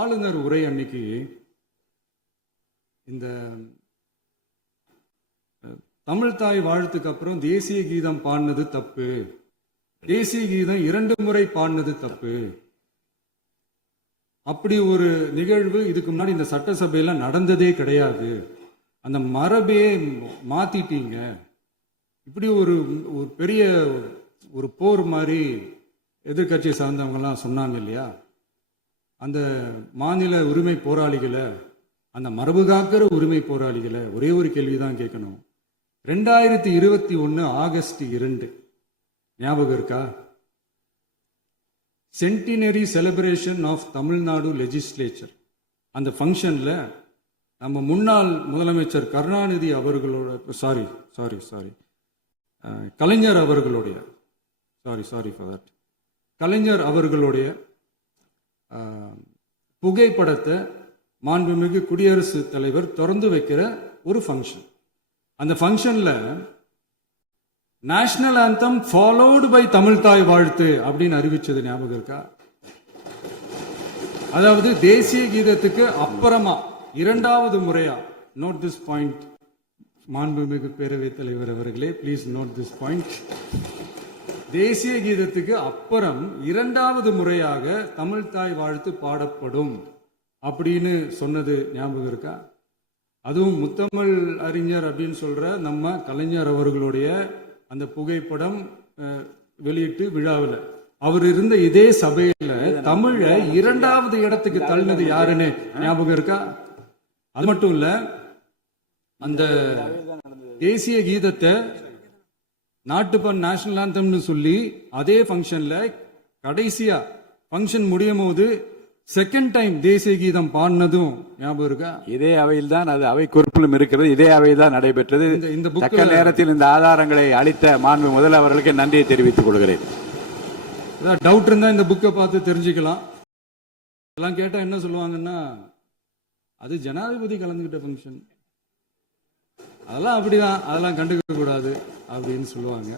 ஆளுநர் உரை அன்னைக்கு இந்த தமிழ் தாய் வாழ்த்துக்கு அப்புறம் தேசிய கீதம் பாடினது தப்பு, தேசிய கீதம் 2 முறை பாடினது தப்பு, அப்படி ஒரு நிகழ்வு இதுக்கு முன்னாடி இந்த சட்டசபையில நடந்ததே கிடையாது, அந்த மரபே மாத்திட்டீங்க, இப்படி ஒரு பெரிய ஒரு போர் மாதிரி எதிர்கட்சியை சார்ந்தவங்கலாம் சொன்னாங்க இல்லையா. அந்த மாநில உரிமை போராளிகளை, அந்த மரபு காக்கிற உரிமை போராளிகளை ஒரே ஒரு கேள்விதான் கேட்கணும். 2021 ஆகஸ்ட் 2 ஞாபகம் இருக்கா? Centenary celebration of Tamil Nadu legislature. அந்த ஃபங்க்ஷன்ல நம்ம முன்னாள் முதலமைச்சர் கருணாநிதி அவர்களோட கலைஞர் அவர்களுடைய கலைஞர் அவர்களுடைய புகைப்படத்தை மாண்புமிகு குடியரசுத் தலைவர் திறந்து வைக்கிற ஒரு ஃபங்க்ஷன். அந்த ஃபங்க்ஷன்ல national anthem followed by Tamil Thai Vazhthu அப்படின்னு அறிவிச்சது ஞாபகம் இருக்கா? அதாவது தேசிய கீதத்துக்கு அப்புறமா 2வது முறையா, நோட் திஸ் பாயிண்ட் மாண்புமிகு பேரவைத் தலைவர் அவர்களே, பிளீஸ் நோட் திஸ் பாயிண்ட். தேசிய கீதத்துக்கு அப்புறம் 2வது முறையாக தமிழ் தாய் வாழ்த்து பாடப்படும் அப்படின்னு சொன்னது ஞாபகம் இருக்கா? அதுவும் முத்தமிழ் அறிஞர் அப்படின்னு சொல்ற நம்ம கலைஞர் அவர்களுடைய அந்த புகைப்படம் வெளியிட்டு விழாவில் அவர் இருந்த இதே சபையில தமிழ 2வது இடத்துக்கு தள்ளினது யாருன்னு ஞாபகம் இருக்கா? அது மட்டும் இல்ல, அந்த தேசிய கீதத்தை நாட்டுப்பண் நேஷனல் ஆந்தம்னு சொல்லி அதே ஃபங்க்ஷன்ல கடைசியா ஃபங்க்ஷன் முடியும் போது செகண்ட் டைம் தேசிய கீதம் பாடினதும் ஞாபகம் இருக்கா? இதே அவையில் தான், அது அவை குறிப்பிலும் இருக்கிறது, இதே அவையில் தான் நடைபெற்றது. இந்த தக்க நேரத்தில் இந்த ஆதாரங்களை அளித்த மாண்பு முதல் அவர்களுக்கு நன்றியை தெரிவித்துக் கொள்கிறேன். டவுட் இருந்தா இந்த புக்கை பார்த்து தெரிஞ்சுக்கலாம். எல்லாம் கேட்டா என்ன சொல்லுவாங்கன்னா, அது ஜனாதிபதி கலந்துகிட்ட ஃபங்க்ஷன், அதெல்லாம் அப்படிதான், அதெல்லாம் கண்டுக்க கூடாது அப்படின்னு சொல்லுவாங்க.